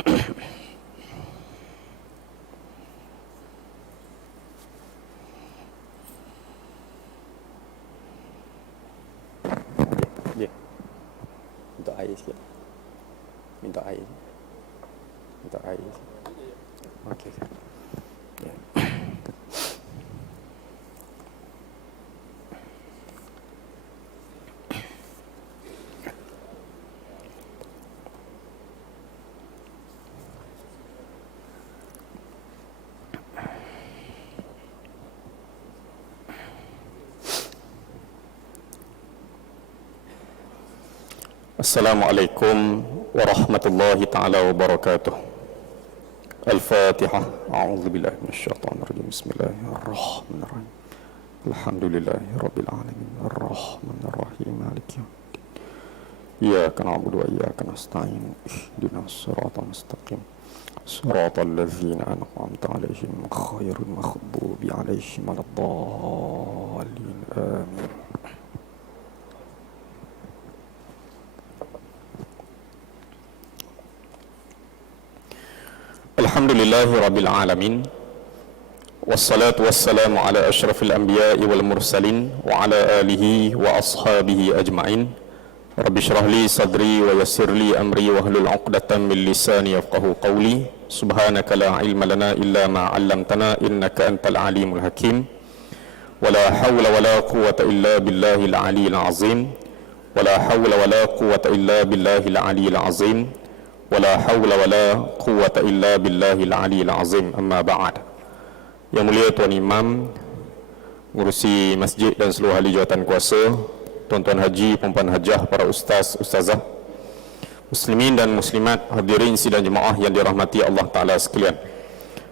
Dia minta air sikit. Minta air. Minta air. Okey. Ya. Assalamualaikum warahmatullahi ta'ala wabarakatuh. Al-Fatihah. A'udzubillahi minasyaitonir rajim. Bismillahirrahmanirrahim. Alhamdulillahi rabbil alamin. Arrahmanir rahim. Maliki yaumiddin. Iyyaka na'budu wa iyyaka nasta'in. Ihdinas siratal mustaqim. Siratal ladzina an'amta 'alaihim ghairil maghdubi 'alaihim waladdallin. Amin. Alhamdulillahi rabbil alamin. Wassalatu wassalamu ala asyrafil anbiya'i wal mursalin wa ala alihi wa ashabihi ajma'in. Rabbi syrah li sadri wa yassir li amri wa hlul 'uqdatam min lisani yafqahu qawli. Subhanaka la ilma lana illa ma 'allamtana innaka antal alimul hakim. Wa la hawla wa la quwwata illa billahil aliyyil azim. Wa la hawla wa la quwwata illa billahil aliyyil azim. Wala hawla wala quwwata illa billahil aliyyil azim. Amma ba'd. Yang mulia Tuan Imam, ngurusi masjid dan seluruh ahli jawatan kuasa, tuan-tuan haji, puan-puan hajah, para ustaz, ustazah, muslimin dan muslimat, hadirin sidang jemaah yang dirahmati Allah Ta'ala sekalian.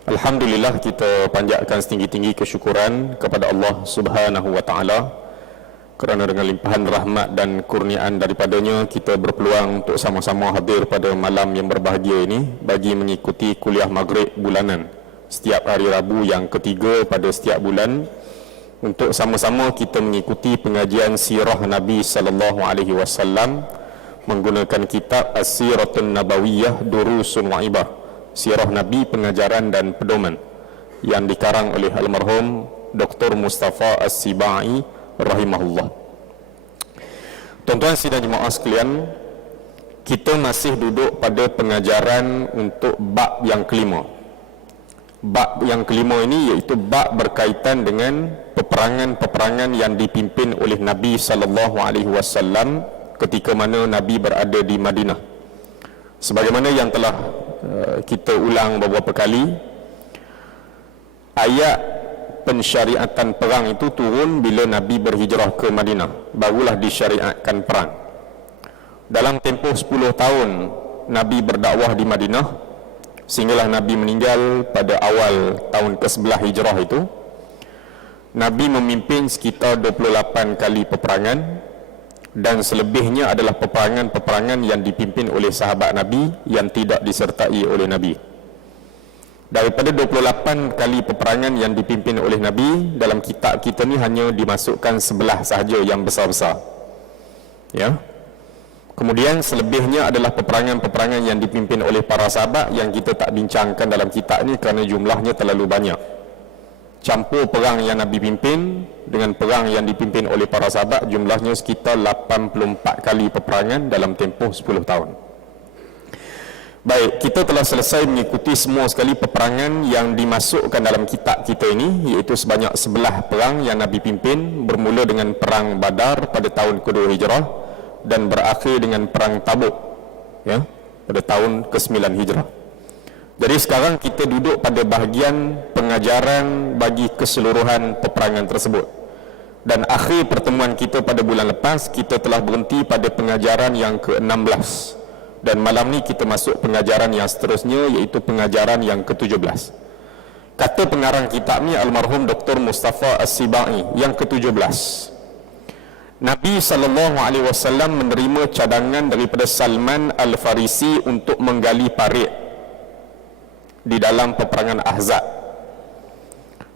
Alhamdulillah, kita panjatkan setinggi-tinggi kesyukuran kepada Allah Subhanahu wa Ta'ala kerana dengan limpahan rahmat dan kurniaan daripadanya kita berpeluang untuk sama-sama hadir pada malam yang berbahagia ini bagi mengikuti kuliah maghrib bulanan setiap hari Rabu yang ketiga pada setiap bulan, untuk sama-sama kita mengikuti pengajian sirah Nabi sallallahu alaihi wasallam menggunakan kitab As-Siratun Nabawiyah Durusun wa Ibar, sirah Nabi, pengajaran dan pedoman, yang dikarang oleh almarhum Dr. Mustafa As-Sibai rahimahullah. Tuan-tuan sidang jemaah sekalian, kita masih duduk pada pengajaran untuk bab yang kelima. Bab yang kelima ini iaitu bab berkaitan dengan peperangan-peperangan yang dipimpin oleh Nabi sallallahu alaihi wasallam ketika mana Nabi berada di Madinah. Sebagaimana yang telah kita ulang beberapa kali, ayat pensyariatan perang itu turun bila Nabi berhijrah ke Madinah, barulah disyariatkan perang. Dalam tempoh 10 tahun Nabi berdakwah di Madinah, sehinggalah Nabi meninggal pada awal tahun ke-11 hijrah itu. Nabi memimpin sekitar 28 kali peperangan, dan selebihnya adalah peperangan-peperangan yang dipimpin oleh sahabat Nabi yang tidak disertai oleh Nabi. Daripada 28 kali peperangan yang dipimpin oleh Nabi, dalam kitab kita ni hanya dimasukkan 11 sahaja yang besar-besar. Ya. Kemudian selebihnya adalah peperangan-peperangan yang dipimpin oleh para sahabat yang kita tak bincangkan dalam kitab ni kerana jumlahnya terlalu banyak. Campur perang yang Nabi pimpin dengan perang yang dipimpin oleh para sahabat, jumlahnya sekitar 84 kali peperangan dalam tempoh 10 tahun. Baik, kita telah selesai mengikuti semua sekali peperangan yang dimasukkan dalam kitab kita ini, iaitu sebanyak 11 perang yang Nabi pimpin, bermula dengan perang Badar pada tahun kedua hijrah dan berakhir dengan perang Tabuk, ya, pada tahun ke-9 hijrah. Jadi sekarang kita duduk pada bahagian pengajaran bagi keseluruhan peperangan tersebut. Dan akhir pertemuan kita pada bulan lepas, kita telah berhenti pada pengajaran yang ke-16. Dan malam ni kita masuk pengajaran yang seterusnya, iaitu pengajaran yang ke-17. Kata pengarang kitab ni almarhum Dr. Mustafa As-Sibai, yang ke-17. Nabi SAW menerima cadangan daripada Salman Al-Farisi untuk menggali parit di dalam peperangan Ahzab.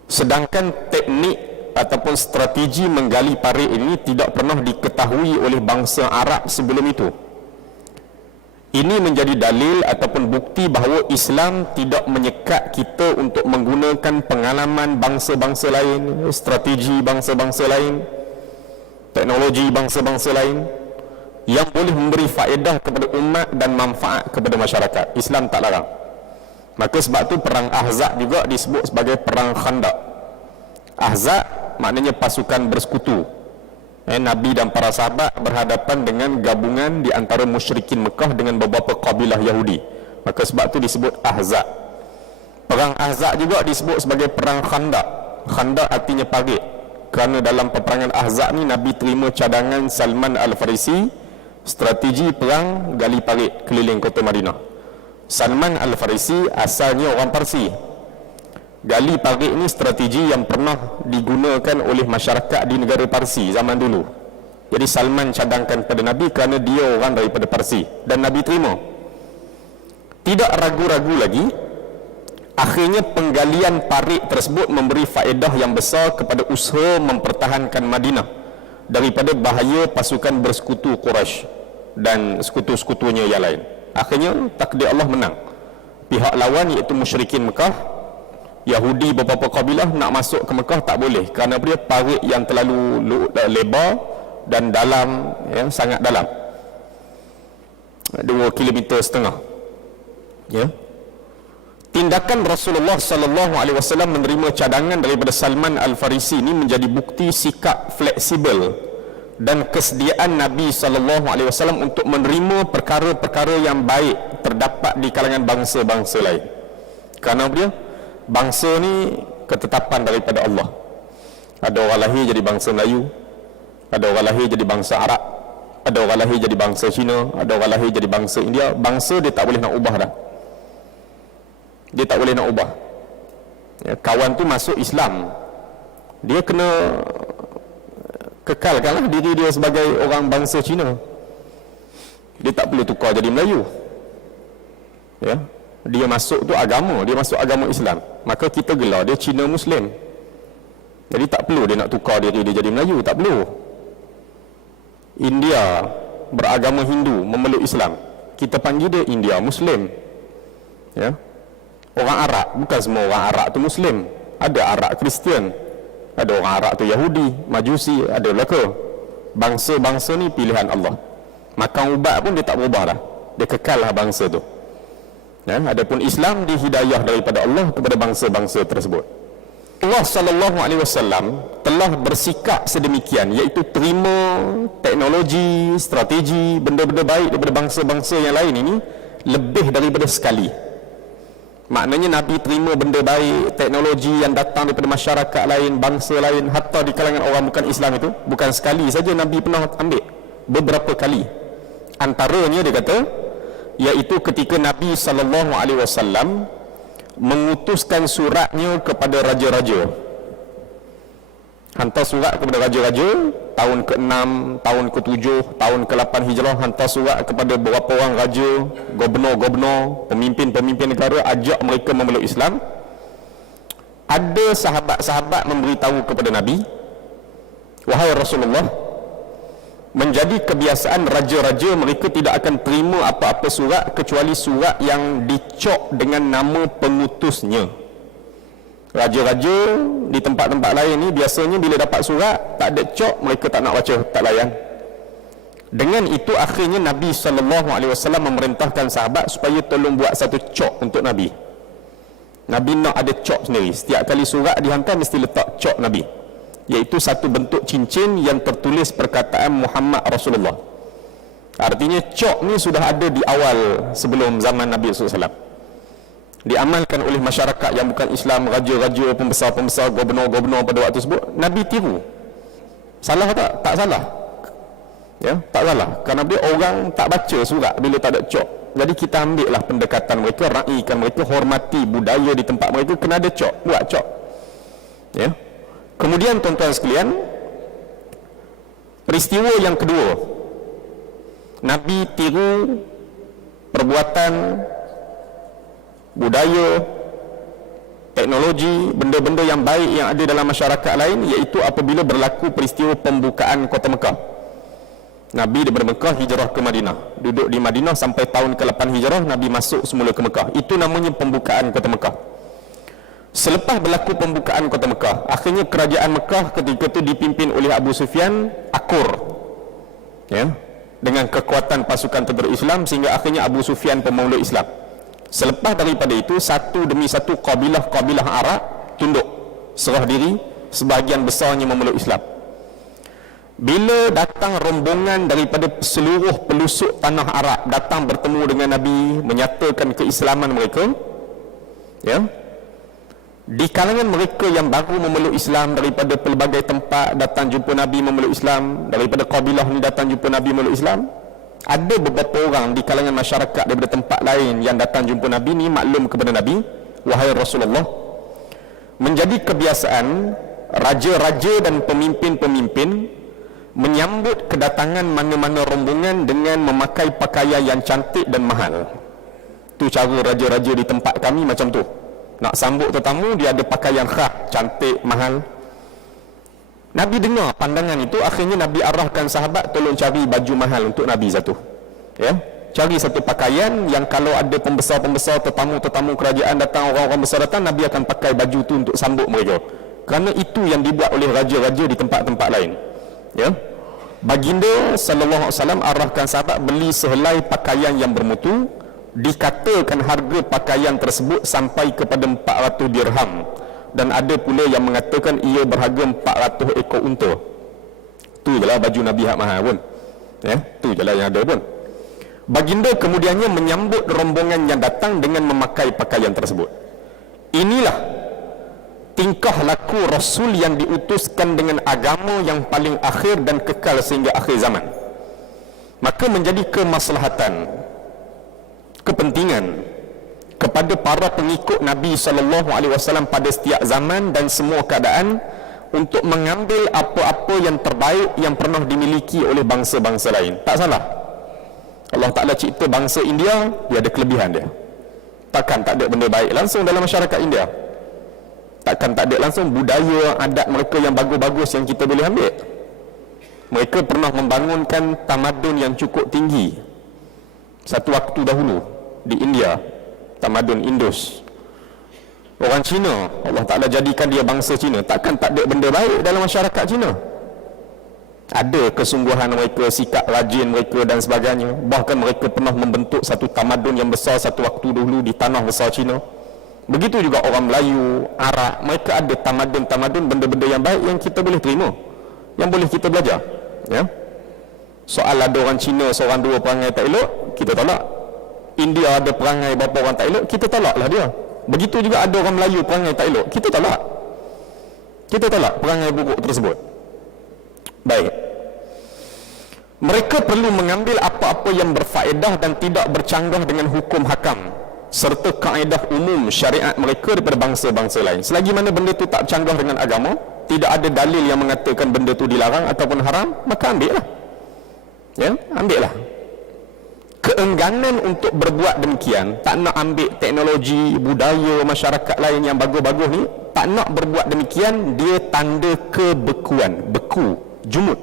Sedangkan teknik ataupun strategi menggali parit ini tidak pernah diketahui oleh bangsa Arab sebelum itu. Ini menjadi dalil ataupun bukti bahawa Islam tidak menyekat kita untuk menggunakan pengalaman bangsa-bangsa lain, strategi bangsa-bangsa lain, teknologi bangsa-bangsa lain yang boleh memberi faedah kepada umat dan manfaat kepada masyarakat. Islam tak larang. Maka sebab tu perang Ahzab juga disebut sebagai perang Khandaq. Ahzab maknanya pasukan bersekutu. Nabi dan para sahabat berhadapan dengan gabungan di antara musyrikin Mekah dengan beberapa kabilah Yahudi. Maka sebab tu disebut Ahzab. Perang Ahzab juga disebut sebagai perang Khandaq. Khandaq artinya parit. Kerana dalam peperangan Ahzab ni Nabi terima cadangan Salman Al-Farisi, strategi perang gali parit keliling kota Madinah. Salman Al-Farisi asalnya orang Parsi. Gali parit ni strategi yang pernah digunakan oleh masyarakat di negara Parsi zaman dulu. Jadi Salman cadangkan pada Nabi kerana dia orang daripada Parsi, dan Nabi terima. Tidak ragu-ragu lagi, akhirnya penggalian parit tersebut memberi faedah yang besar kepada usaha mempertahankan Madinah daripada bahaya pasukan bersekutu Quraisy dan sekutu-sekutunya yang lain. Akhirnya takdir Allah menang. Pihak lawan iaitu musyrikin Mekah, Yahudi beberapa kabilah nak masuk ke Mekah tak boleh kerana dia parit yang terlalu lebar dan dalam, sangat dalam, 2,5 km. Tindakan Rasulullah sallallahu alaihi wasallam menerima cadangan daripada Salman Al-Farisi ini menjadi bukti sikap fleksibel dan kesediaan Nabi sallallahu alaihi wasallam untuk menerima perkara-perkara yang baik terdapat di kalangan bangsa-bangsa lain. Kerana dia bangsa ni ketetapan daripada Allah. Ada orang lahir jadi bangsa Melayu, ada orang lahir jadi bangsa Arab, ada orang lahir jadi bangsa Cina, ada orang lahir jadi bangsa India. Bangsa dia tak boleh nak ubah dah. Dia tak boleh nak ubah. Kawan tu masuk Islam, dia kena kekalkanlah diri dia sebagai orang bangsa Cina. Dia tak perlu tukar jadi Melayu. Dia masuk tu agama, dia masuk agama Islam, maka kita gelar dia Cina Muslim. Jadi tak perlu dia nak tukar diri dia jadi Melayu, tak perlu. India beragama Hindu memeluk Islam, kita panggil dia India Muslim. Orang Arab, bukan semua orang Arab tu Muslim. Ada Arab Kristian, ada orang Arab tu Yahudi, Majusi, ada laka. Bangsa-bangsa ni pilihan Allah. Makan ubat pun dia tak berubah dah, dia kekal lah bangsa tu. Adapun Islam dihidayah daripada Allah kepada bangsa-bangsa tersebut. Allah sallallahu alaihi wasallam telah bersikap sedemikian, iaitu terima teknologi, strategi, benda-benda baik daripada bangsa-bangsa yang lain ini lebih daripada sekali. Maknanya Nabi terima benda baik, teknologi yang datang daripada masyarakat lain, bangsa lain, hatta di kalangan orang bukan Islam itu, bukan sekali saja Nabi pernah ambil, beberapa kali. Antaranya dia kata, iaitu ketika Nabi SAW mengutuskan suratnya kepada raja-raja. Hantar surat kepada raja-raja, tahun ke-6, tahun ke-7, tahun ke-8 Hijrah, hantar surat kepada beberapa orang raja, gubernur-gubernur, pemimpin-pemimpin negara, ajak mereka memeluk Islam. Ada sahabat-sahabat memberitahu kepada Nabi, wahai Rasulullah, menjadi kebiasaan raja-raja mereka tidak akan terima apa-apa surat kecuali surat yang dicok dengan nama pengutusnya. Raja-raja di tempat-tempat lain ni biasanya bila dapat surat tak ada cok, mereka tak nak baca, tak layan. Dengan itu akhirnya Nabi SAW memerintahkan sahabat supaya tolong buat satu cok untuk Nabi. Nabi nak ada cok sendiri. Setiap kali surat dihantar mesti letak cok Nabi, iaitu satu bentuk cincin yang tertulis perkataan Muhammad Rasulullah. Artinya cok ni sudah ada di awal sebelum zaman Nabi SAW. Diamalkan oleh masyarakat yang bukan Islam, raja-raja, pembesar-pembesar, gubernur-gubernur pada waktu tersebut. Nabi tiru. Salah tak? Tak salah. Tak salah. Kerana dia orang tak baca surat bila tak ada cok. Jadi kita ambil lah pendekatan mereka, raikan mereka, hormati budaya di tempat mereka, kena ada cok, buat cok. Kemudian tuan-tuan sekalian, peristiwa yang kedua, Nabi tiru perbuatan, budaya, teknologi, benda-benda yang baik yang ada dalam masyarakat lain, iaitu apabila berlaku peristiwa pembukaan kota Mekah. Nabi daripada Mekah hijrah ke Madinah. Duduk di Madinah sampai tahun ke-8 hijrah, Nabi masuk semula ke Mekah. Itu namanya pembukaan kota Mekah. Selepas berlaku pembukaan kota Mekah, akhirnya kerajaan Mekah ketika itu dipimpin oleh Abu Sufyan akur, ya, dengan kekuatan pasukan tentera Islam, sehingga akhirnya Abu Sufyan pemeluk Islam. Selepas daripada itu, satu demi satu kabilah-kabilah Arab tunduk, serah diri, sebahagian besarnya memeluk Islam. Bila datang rombongan daripada seluruh pelusuk tanah Arab datang bertemu dengan Nabi, menyatakan keislaman mereka, ya, di kalangan mereka yang baru memeluk Islam daripada pelbagai tempat datang jumpa Nabi memeluk Islam, daripada kabilah ni datang jumpa Nabi memeluk Islam, ada beberapa orang di kalangan masyarakat daripada tempat lain yang datang jumpa Nabi ni maklum kepada Nabi, wahai Rasulullah, menjadi kebiasaan raja-raja dan pemimpin-pemimpin menyambut kedatangan mana-mana rombongan dengan memakai pakaian yang cantik dan mahal. Tu cara raja-raja di tempat kami macam tu. Nak sambut tetamu, dia ada pakaian khas, cantik, mahal. Nabi dengar pandangan itu, akhirnya Nabi arahkan sahabat tolong cari baju mahal untuk Nabi satu. Ya, cari satu pakaian yang kalau ada pembesar-pembesar, tetamu-tetamu kerajaan datang, orang-orang besar datang, Nabi akan pakai baju tu untuk sambut mereka. Kerana itu yang dibuat oleh raja-raja di tempat-tempat lain. Ya, baginda sallallahu alaihi wasallam arahkan sahabat beli sehelai pakaian yang bermutu. Dikatakan harga pakaian tersebut sampai kepada 400 dirham, dan ada pula yang mengatakan ia berharga 400 ekor unta. Tu jelah baju Nabi hak mahal pun, ya, tu jelah yang ada pun. Baginda kemudiannya menyambut rombongan yang datang dengan memakai pakaian tersebut. Inilah tingkah laku Rasul yang diutuskan dengan agama yang paling akhir dan kekal sehingga akhir zaman. Maka menjadi kemaslahatan, kepentingan kepada para pengikut Nabi SAW pada setiap zaman dan semua keadaan untuk mengambil apa-apa yang terbaik yang pernah dimiliki oleh bangsa-bangsa lain. Tak salah. Allah Ta'ala cipta bangsa India, dia ada kelebihan dia. Takkan tak ada benda baik langsung dalam masyarakat India? Takkan tak ada langsung budaya, adat mereka yang bagus-bagus yang kita boleh ambil? Mereka pernah membangunkan tamadun yang cukup tinggi satu waktu dahulu di India, tamadun Indus. Orang Cina, Allah Ta'ala jadikan dia bangsa Cina. Takkan tak ada benda baik dalam masyarakat Cina? Ada kesungguhan mereka, sikap rajin mereka dan sebagainya. Bahkan mereka pernah membentuk satu tamadun yang besar satu waktu dahulu di tanah besar Cina. Begitu juga orang Melayu, Arab, mereka ada tamadun-tamadun, benda-benda yang baik yang kita boleh terima, yang boleh kita belajar. Ya? Soal ada orang Cina seorang dua perangai tak elok, kita tolak. India ada perangai berapa orang tak elok, kita tolaklah dia. Begitu juga ada orang Melayu perangai tak elok, kita tolak. Kita tolak perangai buruk tersebut. Baik. Mereka perlu mengambil apa-apa yang berfaedah dan tidak bercanggah dengan hukum hakam serta kaedah umum syariat mereka daripada bangsa-bangsa lain. Selagi mana benda itu tak canggah dengan agama, tidak ada dalil yang mengatakan benda itu dilarang ataupun haram, maka ambillah. Ya, ambillah. Keengganan untuk berbuat demikian, tak nak ambil teknologi, budaya masyarakat lain yang bagus-bagus ni, tak nak berbuat demikian, dia tanda kebekuan, beku, jumud,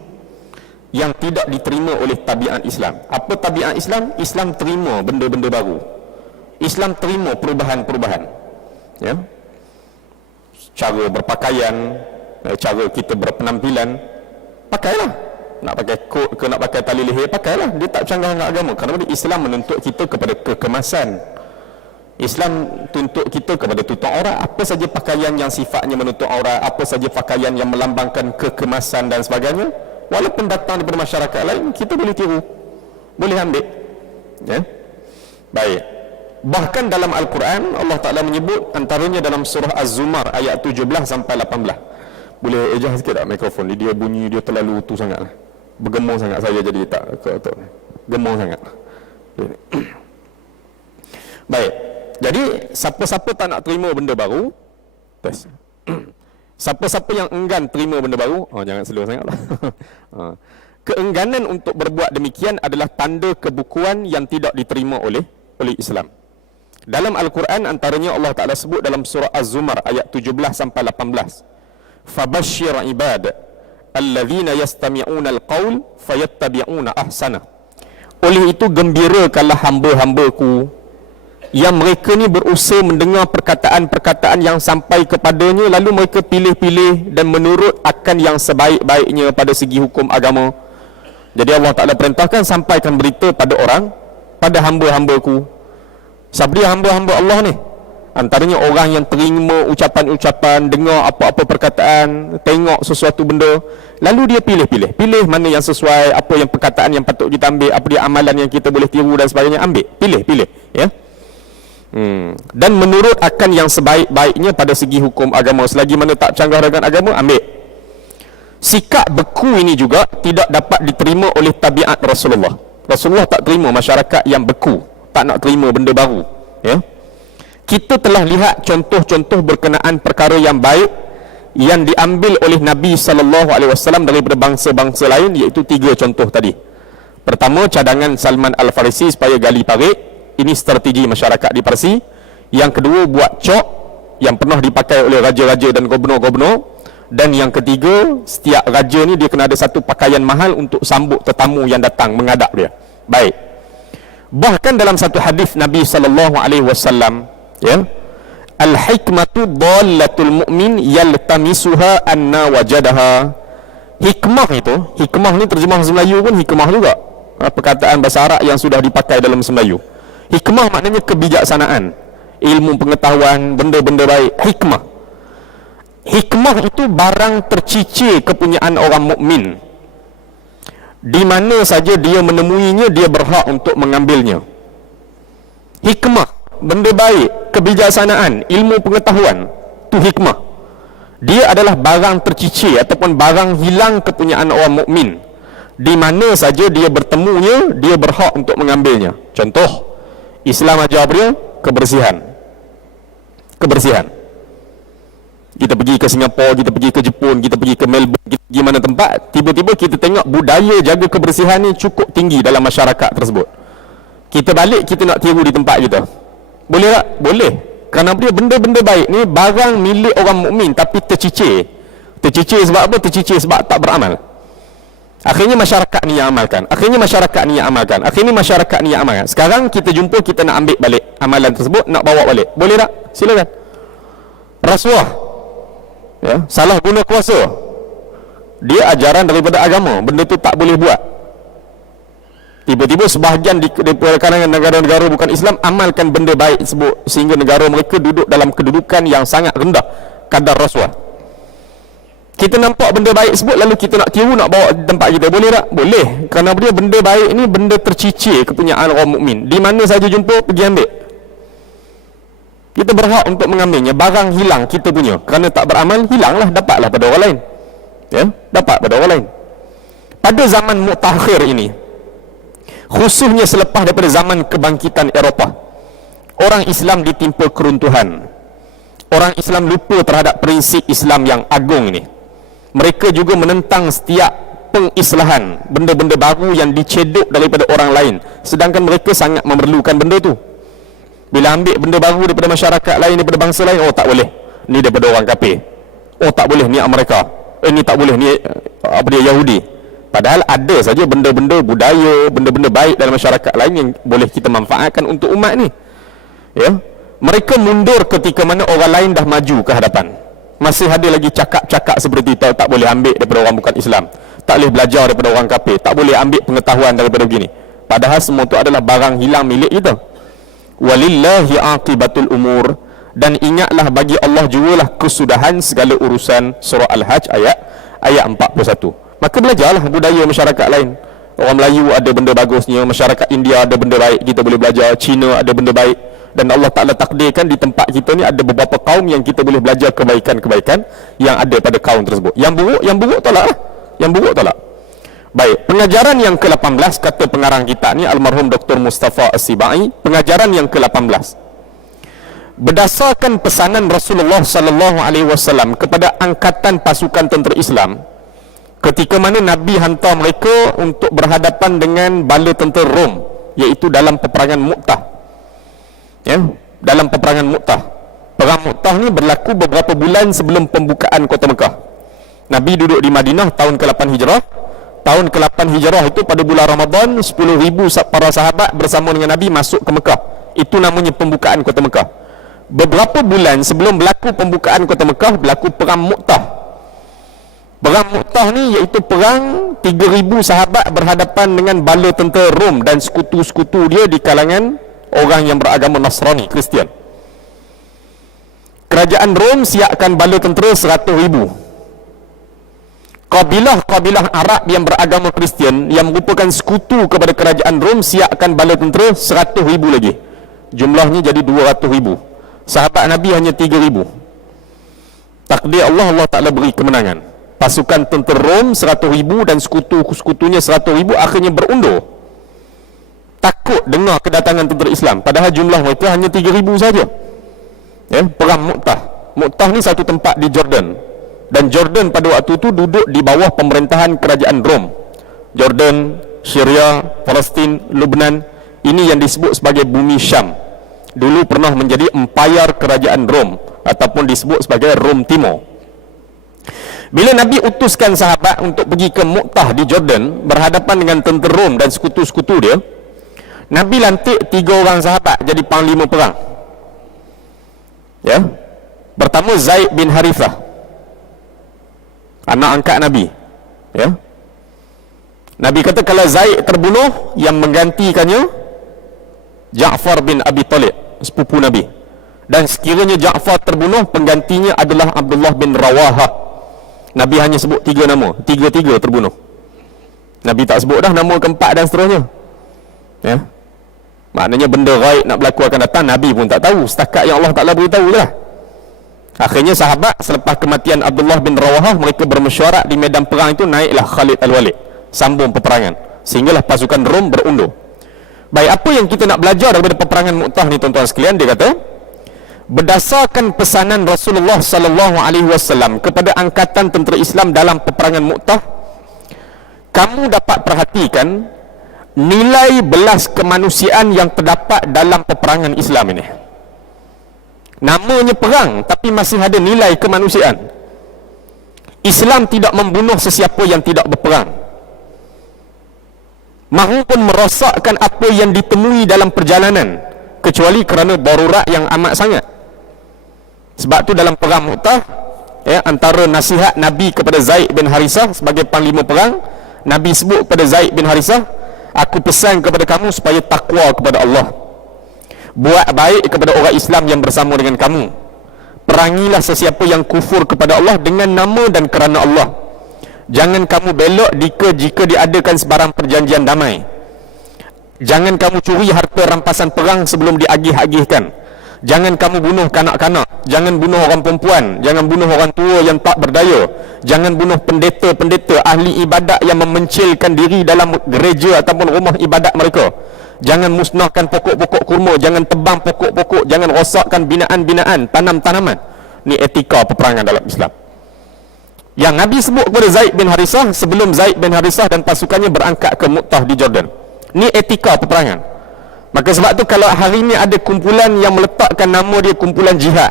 yang tidak diterima oleh tabiat Islam. Apa tabiat Islam? Islam terima benda-benda baru. Islam terima perubahan-perubahan. Ya. Cara berpakaian, cara kita berpenampilan, pakailah. Nak pakai kot ke nak pakai tali leher, pakailah. Dia tak canggah dengan agama. Kerana Islam menuntut kita kepada kekemasan. Islam tuntut kita kepada tutup aurat. Apa saja pakaian yang sifatnya menutup aurat, apa saja pakaian yang melambangkan kekemasan dan sebagainya, walaupun datang daripada masyarakat lain, kita boleh tiru, boleh ambil. Ya. Baik. Bahkan dalam Al-Quran Allah Ta'ala menyebut, antaranya dalam surah Az-Zumar ayat 17 sampai 18. Boleh ejah sikit tak mikrofon ni? Dia bunyi, dia terlalu tu sangat lah. Bergemung sangat saya jadi tak gemung sangat. Baik. Jadi siapa-siapa tak nak terima benda baru, tes. Siapa-siapa yang enggan terima benda baru, jangan slow sangat lah. Keengganan untuk berbuat demikian adalah tanda kebukuan yang tidak diterima oleh Islam. Dalam Al-Quran antaranya Allah Ta'ala sebut dalam surah Az-Zumar ayat 17 sampai 18. Fabashshir ibad alladzina yastami'una al-qaul fayattabi'una ahsana. Oleh itu gembirakanlah hamba-hambaku yang mereka ni berusaha mendengar perkataan-perkataan yang sampai kepadanya, lalu mereka pilih-pilih dan menurut akan yang sebaik-baiknya pada segi hukum agama. Jadi Allah Ta'ala perintahkan sampaikan berita pada orang, pada hamba-hambaku. Siapa dia hamba-hamba Allah ni? Antaranya orang yang terima ucapan-ucapan, dengar apa-apa perkataan, tengok sesuatu benda, lalu dia pilih-pilih, pilih mana yang sesuai, apa yang perkataan yang patut kita ambil, apa dia amalan yang kita boleh tiru dan sebagainya, ambil, pilih-pilih, ya. Dan menurut akan yang sebaik-baiknya pada segi hukum agama, selagi mana tak canggah dengan agama, ambil. Sikap beku ini juga tidak dapat diterima oleh tabiat Rasulullah. Rasulullah tak terima masyarakat yang beku, tak nak terima benda baru, ya. Kita telah lihat contoh-contoh berkenaan perkara yang baik yang diambil oleh Nabi SAW daripada bangsa-bangsa lain, iaitu 3 contoh tadi. Pertama, cadangan Salman Al-Farisi supaya gali parit. Ini strategi masyarakat di Parsi. Yang kedua, buat cok yang pernah dipakai oleh raja-raja dan gubernur-gubernur. Dan yang ketiga, setiap raja ni dia kena ada satu pakaian mahal untuk sambut tetamu yang datang menghadap dia. Baik. Bahkan dalam satu hadis Nabi SAW, ya, al-hikmatu dallatul mu'min yaltamisuha anna wajadaha. Hikmah itu, hikmah ni terjemah bahasa Melayu pun hikmah juga, perkataan bahasa Arab yang sudah dipakai dalam bahasa Melayu. Hikmah maknanya kebijaksanaan, ilmu pengetahuan, benda-benda baik. Hikmah, hikmah itu barang tercicir kepunyaan orang mukmin. Di mana saja dia menemuinya, dia berhak untuk mengambilnya. Hikmah, benda baik, kebijaksanaan, ilmu pengetahuan, tu hikmah. Dia adalah barang tercicir ataupun barang hilang kepunyaan orang mukmin. Di mana saja dia bertemunya, dia berhak untuk mengambilnya. Contoh, Islam ajar apa dia? Kebersihan. Kebersihan. Kita pergi ke Singapura, kita pergi ke Jepun, kita pergi ke Melbourne, kita pergi mana tempat, tiba-tiba kita tengok budaya jaga kebersihan ni cukup tinggi dalam masyarakat tersebut. Kita balik, kita nak tiru di tempat kita. Boleh tak? Boleh. Kerana dia benda-benda baik ni barang milik orang mukmin tapi tercicir. Tercicir sebab apa? Tercicir sebab tak beramal. Akhirnya masyarakat ni yang amalkan. Akhirnya masyarakat ni yang amalkan. Akhirnya masyarakat ni yang amalkan. Sekarang kita jumpa, kita nak ambil balik amalan tersebut, nak bawa balik. Boleh tak? Silakan. Rasuah, ya, salah guna kuasa, dia ajaran daripada agama, benda tu tak boleh buat. Tiba-tiba sebahagian daripada kalangan negara-negara bukan Islam amalkan benda baik tersebut, sehingga negara mereka duduk dalam kedudukan yang sangat rendah kadar rasuah. Kita nampak benda baik tersebut, lalu kita nak tiru, nak bawa di tempat kita. Boleh tak? Boleh. Kerana dia benda baik ni benda tercicir kepunyaan orang mukmin. Di mana saja jumpa, pergi ambil. Kita berhak untuk mengambilnya. Barang hilang kita punya, kerana tak beramal, hilanglah, dapatlah pada orang lain, ya, dapat pada orang lain. Pada zaman mutakhir ini, khususnya selepas daripada zaman kebangkitan Eropah, orang Islam ditimpa keruntuhan. Orang Islam lupa terhadap prinsip Islam yang agung ini. Mereka juga menentang setiap pengislahan, benda-benda baru yang dicedok daripada orang lain, sedangkan mereka sangat memerlukan benda tu. Bila ambil benda baru daripada masyarakat lain, daripada bangsa lain, oh tak boleh, ni daripada orang kafir. Oh tak boleh, ni Amerika. Ni tak boleh, ni apa dia, Yahudi. Padahal ada saja benda-benda budaya, benda-benda baik dalam masyarakat lain yang boleh kita manfaatkan untuk umat ni, ya. Mereka mundur ketika mana orang lain dah maju ke hadapan. Masih ada lagi cakap-cakap seperti itu, tak boleh ambil daripada orang bukan Islam, tak boleh belajar daripada orang kafir, tak boleh ambil pengetahuan daripada begini. Padahal semua itu adalah barang hilang milik kita. Walillahi aqibatul umur. Dan ingatlah bagi Allah jugalah kesudahan segala urusan. Surah Al-Hajj ayat 41. Maka belajarlah budaya masyarakat lain. Orang Melayu ada benda bagusnya, masyarakat India ada benda baik, kita boleh belajar. Cina ada benda baik. Dan Allah Ta'ala takdirkan di tempat kita ni ada beberapa kaum yang kita boleh belajar kebaikan-kebaikan yang ada pada kaum tersebut. Yang buruk tolak lah. Yang buruk tolak. Baik, pengajaran yang ke-18, kata pengarang kitab ni almarhum Dr. Mustafa As-Sibai, pengajaran yang ke-18. Berdasarkan pesanan Rasulullah sallallahu alaihi wasallam kepada angkatan pasukan tentera Islam, ketika mana Nabi hantar mereka untuk berhadapan dengan bala tentera Rom, iaitu dalam peperangan Mu'tah. Ya, dalam peperangan Mu'tah. Perang Mu'tah ni berlaku beberapa bulan sebelum pembukaan kota Mekah. Nabi duduk di Madinah tahun ke-8 Hijrah. Tahun ke-8 Hijrah itu pada bulan Ramadan, 10,000 para sahabat bersama dengan Nabi masuk ke Mekah. Itu namanya pembukaan kota Mekah. Beberapa bulan sebelum berlaku pembukaan kota Mekah, berlaku perang Mu'tah. Perang Mu'tah ni iaitu perang 3,000 sahabat berhadapan dengan bala tentera Rom dan sekutu-sekutu dia di kalangan orang yang beragama Nasrani, Kristian. Kerajaan Rom siapkan bala tentera 100,000. Kabilah-kabilah Arab yang beragama Kristian yang merupakan sekutu kepada kerajaan Rom siapkan bala tentera 100,000 lagi. Jumlahnya jadi 200,000. Sahabat Nabi hanya 3,000. Takdir Allah, Allah Ta'ala beri kemenangan. Pasukan tentera Rom 100,000 dan sekutu-sekutunya 100,000 akhirnya berundur. Takut dengar kedatangan tentera Islam, padahal jumlah mereka hanya 3,000 saja. Ya, perang Mu'tah. Mu'tah ni satu tempat di Jordan. Dan Jordan pada waktu itu duduk di bawah pemerintahan kerajaan Rom. Jordan, Syria, Palestin, Lebanon, ini yang disebut sebagai bumi Syam. Dulu pernah menjadi empayar kerajaan Rom ataupun disebut sebagai Rom Timur. Bila Nabi utuskan sahabat untuk pergi ke Mu'tah di Jordan berhadapan dengan tentera Rom dan sekutu-sekutu dia, Nabi lantik 3 orang sahabat jadi panglima perang. Ya. Pertama Zaid bin Harithah, anak angkat Nabi. Ya. Nabi kata kalau Zaid terbunuh, yang menggantikannya Ja'far bin Abi Talib, sepupu Nabi. Dan sekiranya Ja'far terbunuh, penggantinya adalah Abdullah bin Rawahah. Nabi hanya sebut 3 nama, 3 terbunuh. Nabi tak sebut dah nama keempat dan seterusnya. Ya. Maknanya benda gaib nak berlaku akan datang, Nabi pun tak tahu. Setakat yang Allah Ta'ala beritahu je lah. Akhirnya sahabat selepas kematian Abdullah bin Rawahah, mereka bermesyuarat di medan perang itu, naiklah Khalid Al-Walid, sambung peperangan, sehinggalah pasukan Rom berundur. Baik, apa yang kita nak belajar daripada peperangan Mu'tah ni tuan-tuan sekalian? Dia kata, berdasarkan pesanan Rasulullah sallallahu alaihi wasallam kepada angkatan tentera Islam dalam peperangan Mu'tah, kamu dapat perhatikan nilai belas kemanusiaan yang terdapat dalam peperangan Islam ini. Namanya perang, tapi masih ada nilai kemanusiaan. Islam tidak membunuh sesiapa yang tidak berperang, mahupun merosakkan apa yang ditemui dalam perjalanan, kecuali kerana darurat yang amat sangat. Sebab tu dalam perang Mu'tah, ya, antara nasihat Nabi kepada Zaid bin Harithah sebagai panglima perang, Nabi sebut kepada Zaid bin Harithah, aku pesan kepada kamu supaya takwa kepada Allah, buat baik kepada orang Islam yang bersama dengan kamu, perangilah sesiapa yang kufur kepada Allah dengan nama dan kerana Allah. Jangan kamu belok jika diadakan sebarang perjanjian damai. Jangan kamu curi harta rampasan perang sebelum diagih-agihkan. Jangan kamu bunuh kanak-kanak. Jangan bunuh orang perempuan. Jangan bunuh orang tua yang tak berdaya. Jangan bunuh pendeta-pendeta, ahli ibadat yang memencilkan diri dalam gereja ataupun rumah ibadat mereka. Jangan musnahkan pokok-pokok kurma. Jangan tebang pokok-pokok. Jangan rosakkan binaan-binaan, tanam-tanaman. Ni etika peperangan dalam Islam yang Nabi sebut kepada Zaid bin Harithah sebelum Zaid bin Harithah dan pasukannya berangkat ke Mu'tah di Jordan. Ni etika peperangan. Maka sebab tu kalau hari ni ada kumpulan yang meletakkan nama dia kumpulan jihad,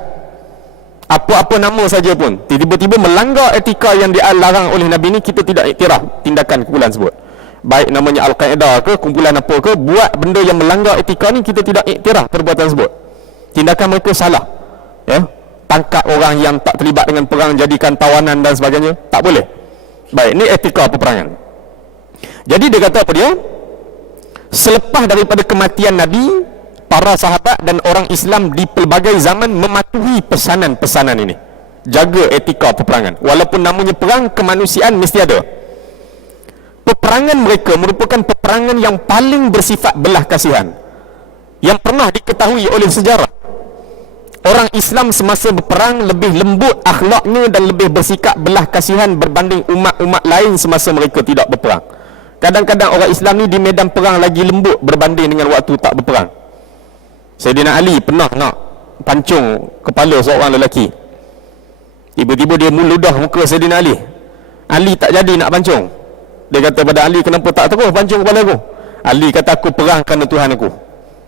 apa-apa nama saja pun, tiba-tiba melanggar etika yang dilarang oleh Nabi ni, kita tidak iktiraf tindakan kumpulan sebut. Baik namanya Al-Qaeda ke, kumpulan apa ke, buat benda yang melanggar etika ni, kita tidak iktiraf perbuatan sebut. Tindakan mereka salah. Ya, tangkap orang yang tak terlibat dengan perang, jadikan tawanan dan sebagainya, tak boleh. Baik, ni etika peperangan. Jadi dia kata apa dia? Selepas daripada kematian Nabi, para sahabat dan orang Islam di pelbagai zaman mematuhi pesanan-pesanan ini. Jaga etika peperangan. Walaupun namanya perang, kemanusiaan mesti ada. Peperangan mereka merupakan peperangan yang paling bersifat belah kasihan yang pernah diketahui oleh sejarah. Orang Islam semasa berperang lebih lembut akhlaknya dan lebih bersikap belah kasihan berbanding umat-umat lain semasa mereka tidak berperang. Kadang-kadang orang Islam ni di medan perang lagi lembut berbanding dengan waktu tak berperang. Sayyidina Ali pernah nak pancung kepala seorang lelaki. Tiba-tiba dia meludah muka Sayyidina Ali. Ali tak jadi nak pancung. Dia kata pada Ali, kenapa tak terus pancung kepala aku? Ali kata, aku perang kerana Tuhan aku.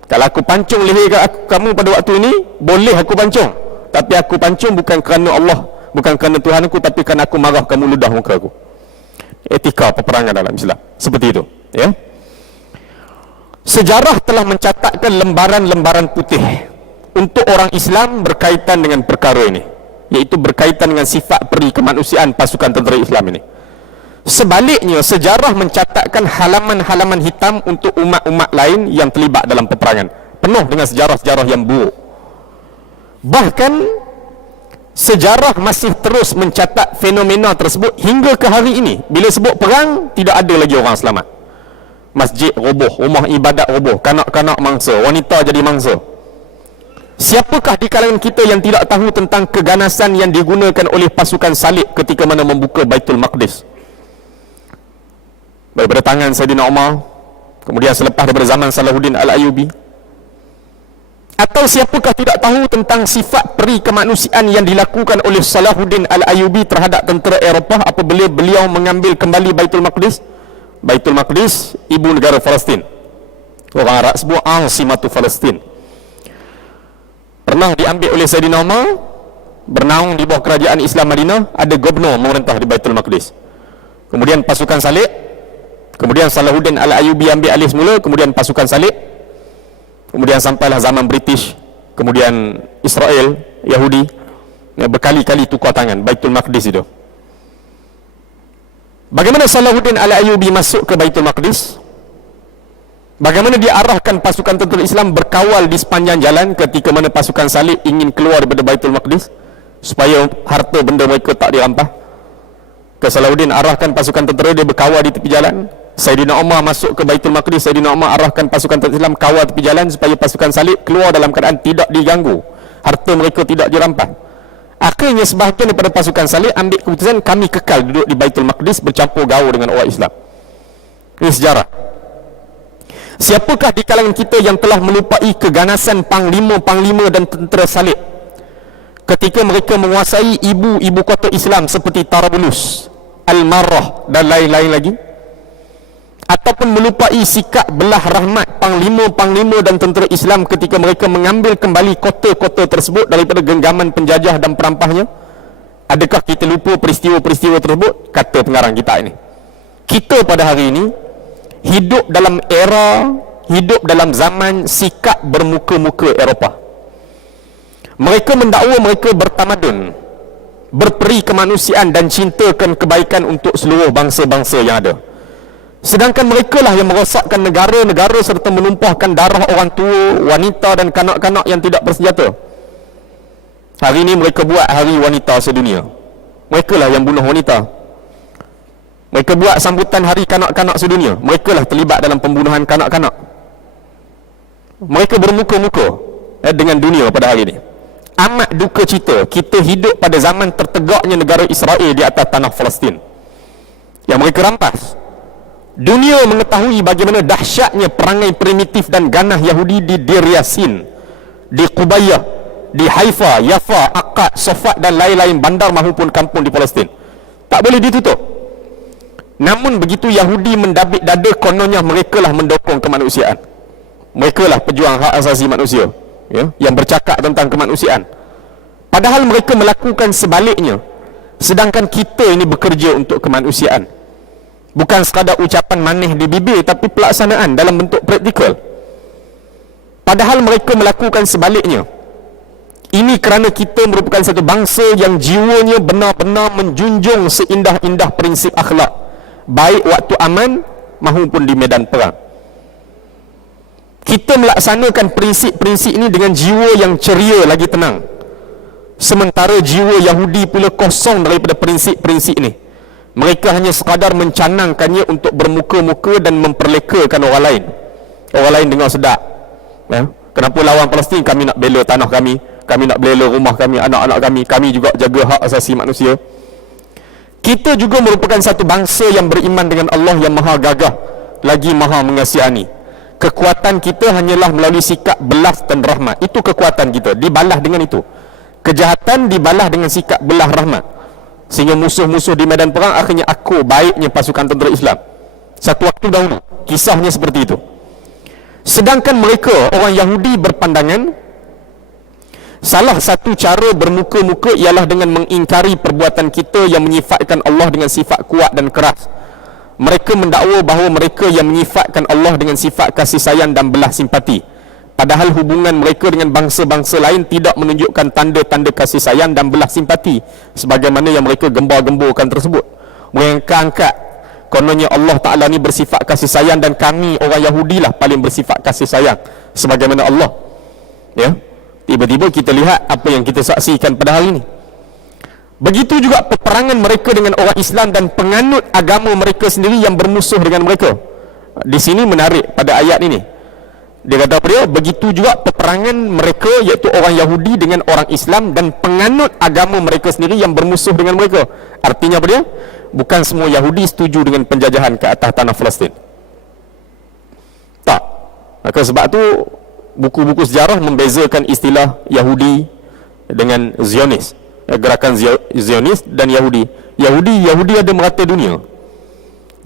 Kalau aku pancung leher kamu pada waktu ini, boleh aku pancung. Tapi aku pancung bukan kerana Allah, Bukan kerana Tuhan aku, tapi kerana aku marah kamu ludah muka aku. Etika peperangan dalam Islam seperti itu, ya. Sejarah telah mencatatkan lembaran-lembaran putih untuk orang Islam berkaitan dengan perkara ini, iaitu berkaitan dengan sifat peri kemanusiaan pasukan tentera Islam ini. Sebaliknya, sejarah mencatatkan halaman-halaman hitam untuk umat-umat lain yang terlibat dalam peperangan, penuh dengan sejarah-sejarah yang buruk. Bahkan sejarah masih terus mencatat fenomena tersebut hingga ke hari ini. Bila sebut perang, tidak ada lagi orang selamat. Masjid roboh, rumah ibadat roboh, kanak-kanak mangsa, wanita jadi mangsa. Siapakah di kalangan kita yang tidak tahu tentang keganasan yang digunakan oleh pasukan salib ketika mana membuka Baitul Maqdis? Daripada tangan Saidina Umar, kemudian selepas daripada zaman Salahuddin Al-Ayyubi. Atau siapakah tidak tahu tentang sifat peri kemanusiaan yang dilakukan oleh Salahuddin Al-Ayyubi terhadap tentera Eropah apabila beliau mengambil kembali Baitul Maqdis? Baitul Maqdis, ibu negara Palestin. Orang Arab sebut Asimatu Palestin. Pernah diambil oleh Saidina Umar, bernaung di bawah kerajaan Islam Madinah, ada gubernur memerintah di Baitul Maqdis. Kemudian pasukan salib, kemudian Salahuddin Al-Ayyubi ambil alih semula, kemudian pasukan salib, kemudian sampailah zaman British, kemudian Israel, Yahudi, berkali-kali tukar tangan Baitul Maqdis itu. Bagaimana Salahuddin Al-Ayyubi masuk ke Baitul Maqdis? Bagaimana dia arahkan pasukan tentera Islam berkawal di sepanjang jalan ketika mana pasukan salib ingin keluar daripada Baitul Maqdis supaya harta benda mereka tak dirampas? Salahuddin arahkan pasukan tentera dia berkawal di tepi jalan. Saidina Umar masuk ke Baitul Maqdis, Saidina Umar arahkan pasukan tentera Islam kawal tepi jalan supaya pasukan salib keluar dalam keadaan tidak diganggu, harta mereka tidak dirampas. Akhirnya sebahagian daripada pasukan salib ambil keputusan, kami kekal duduk di Baitul Maqdis bercampur gaul dengan orang Islam. Ini sejarah. Siapakah di kalangan kita yang telah melupai keganasan panglima-panglima dan tentera salib ketika mereka menguasai ibu kota Islam seperti Tarabulus, Al-Marrah dan lain-lain lagi? Ataupun melupai sikap belah rahmat panglima-panglima dan tentera Islam ketika mereka mengambil kembali kota-kota tersebut daripada genggaman penjajah dan perampahnya? Adakah kita lupa peristiwa-peristiwa tersebut? Kata pengarang kita ini, kita pada hari ini hidup dalam zaman sikap bermuka-muka Eropah. Mereka mendakwa mereka bertamadun, berperi kemanusiaan dan cintakan kebaikan untuk seluruh bangsa-bangsa yang ada. Sedangkan mereka lah yang merosakkan negara-negara serta menumpahkan darah orang tua, wanita dan kanak-kanak yang tidak bersenjata. Hari ini mereka buat hari wanita sedunia. Mereka lah yang bunuh wanita. Mereka buat sambutan hari kanak-kanak sedunia. Mereka lah terlibat dalam pembunuhan kanak-kanak. Mereka bermuka-muka dengan dunia pada hari ini. Amat duka cita, kita hidup pada zaman tertegaknya negara Israel di atas tanah Palestin yang mereka rampas. Dunia mengetahui bagaimana dahsyatnya perangai primitif dan ganah Yahudi di Dir Yasin, di Qubayyah, di Haifa, Yafa, Akkad, Sofat dan lain-lain bandar maupun kampung di Palestin. Tak boleh ditutup. Namun begitu Yahudi mendabik dada, kononnya mereka lah mendokong kemanusiaan. Mereka lah pejuang hak asasi manusia, ya, yang bercakap tentang kemanusiaan. Padahal mereka melakukan sebaliknya. Sedangkan kita ini bekerja untuk kemanusiaan. Bukan sekadar ucapan manis di bibir, tapi pelaksanaan dalam bentuk praktikal. Padahal mereka melakukan sebaliknya. Ini kerana kita merupakan satu bangsa yang jiwanya benar-benar menjunjung seindah-indah prinsip akhlak, baik waktu aman maupun di medan perang. Kita melaksanakan prinsip-prinsip ini dengan jiwa yang ceria lagi tenang. Sementara jiwa Yahudi pula kosong daripada prinsip-prinsip ini. Mereka hanya sekadar mencanangkannya untuk bermuka-muka dan memperlekakan orang lain. Orang lain dengar sedap, ya? Kenapa lawan Palestin? Kami nak bela tanah kami nak bela rumah kami, anak-anak kami juga jaga hak asasi manusia. Kita juga merupakan satu bangsa yang beriman dengan Allah yang maha gagah lagi maha mengasihani. Kekuatan kita hanyalah melalui sikap belas dan rahmat. Itu kekuatan kita, dibalas dengan itu. Kejahatan dibalas dengan sikap belah rahmat, sehingga musuh-musuh di medan perang akhirnya aku baiknya pasukan tentera Islam. Satu waktu dahulu kisahnya seperti itu. Sedangkan mereka, orang Yahudi, berpandangan Salah satu cara bermuka-muka ialah dengan mengingkari perbuatan kita yang menyifatkan Allah dengan sifat kuat dan keras. Mereka mendakwa bahawa mereka yang menyifatkan Allah dengan sifat kasih sayang dan belah simpati, padahal hubungan mereka dengan bangsa-bangsa lain tidak menunjukkan tanda-tanda kasih sayang dan belah simpati sebagaimana yang mereka gembar-gemburkan tersebut. Mereka angkat kononnya Allah Ta'ala ni bersifat kasih sayang dan kami orang Yahudi lah paling bersifat kasih sayang sebagaimana Allah. Ya, tiba-tiba kita lihat apa yang kita saksikan pada hari ini. Begitu juga peperangan mereka dengan orang Islam dan penganut agama mereka sendiri yang bermusuh dengan mereka. Di sini menarik pada ayat ini. Dia kata apa dia? Begitu juga peperangan mereka, iaitu orang Yahudi dengan orang Islam dan penganut agama mereka sendiri yang bermusuh dengan mereka. Artinya apa dia? Bukan semua Yahudi setuju dengan penjajahan ke atas tanah Palestin. Tak. Maka sebab tu buku-buku sejarah membezakan istilah Yahudi dengan Zionis. Gerakan Zionis dan Yahudi. Yahudi ada merata dunia.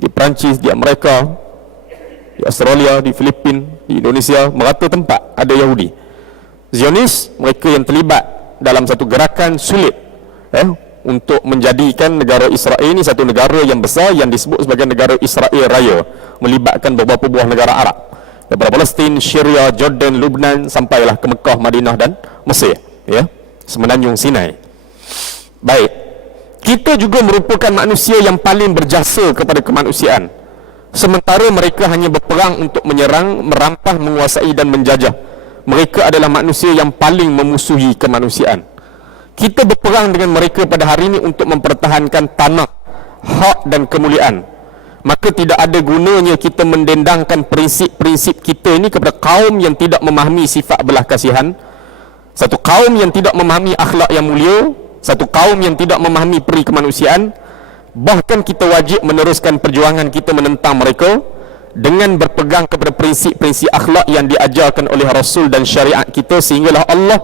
Di Perancis, di Amerika, di Australia, di Filipina, di Indonesia, merata tempat ada Yahudi. Zionis, mereka yang terlibat dalam satu gerakan sulit untuk menjadikan negara Israel ini satu negara yang besar yang disebut sebagai negara Israel Raya, melibatkan beberapa buah negara Arab daripada Palestin, Syria, Jordan, Lebanon, sampailah ke Mekah, Madinah dan Mesir, ya, semenanjung Sinai. Baik, kita juga merupakan manusia yang paling berjasa kepada kemanusiaan, sementara mereka hanya berperang untuk menyerang, merampas, menguasai dan menjajah. Mereka adalah manusia yang paling memusuhi kemanusiaan. Kita berperang dengan mereka pada hari ini untuk mempertahankan tanah, hak dan kemuliaan. Maka tidak ada gunanya kita mendendangkan prinsip-prinsip kita ini kepada kaum yang tidak memahami sifat belah kasihan, satu kaum yang tidak memahami akhlak yang mulia, satu kaum yang tidak memahami peri kemanusiaan. Bahkan kita wajib meneruskan perjuangan kita menentang mereka dengan berpegang kepada prinsip-prinsip akhlak yang diajarkan oleh Rasul dan syariat kita, sehinggalah Allah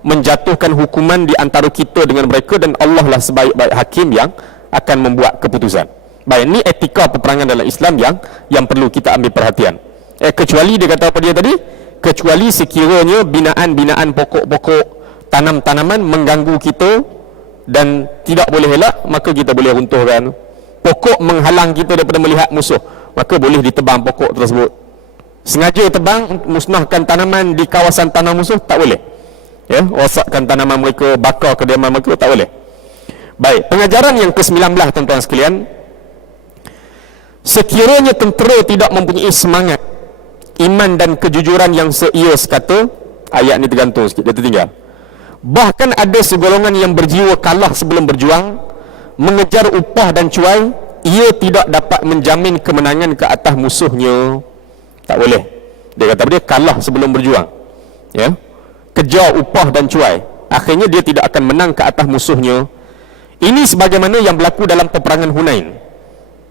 menjatuhkan hukuman di antara kita dengan mereka, dan Allah lah sebaik-baik hakim yang akan membuat keputusan. Baik, ini etika peperangan dalam Islam yang perlu kita ambil perhatian. Kecuali dia kata apa dia tadi? Kecuali sekiranya binaan-binaan pokok-pokok, tanam-tanaman mengganggu kita dan tidak boleh elak, maka kita boleh runtuhkan. Pokok menghalang kita daripada melihat musuh, maka boleh ditebang pokok tersebut. Sengaja tebang, musnahkan tanaman di kawasan tanah musuh, tak boleh. Ya, rosakkan tanaman mereka, bakar kediaman mereka, tak boleh. Baik, pengajaran yang ke-19 tuan-tuan sekalian. Sekiranya tentera tidak mempunyai semangat iman dan kejujuran yang seia sekata, ayat ni tergantung sikit, dia tertinggal. Bahkan ada segolongan yang berjiwa kalah sebelum berjuang, mengejar upah dan cuai, ia tidak dapat menjamin kemenangan ke atas musuhnya. Tak boleh. Dia kata dia kalah sebelum berjuang, ya, kejar upah dan cuai, akhirnya dia tidak akan menang ke atas musuhnya. Ini sebagaimana yang berlaku dalam peperangan Hunain.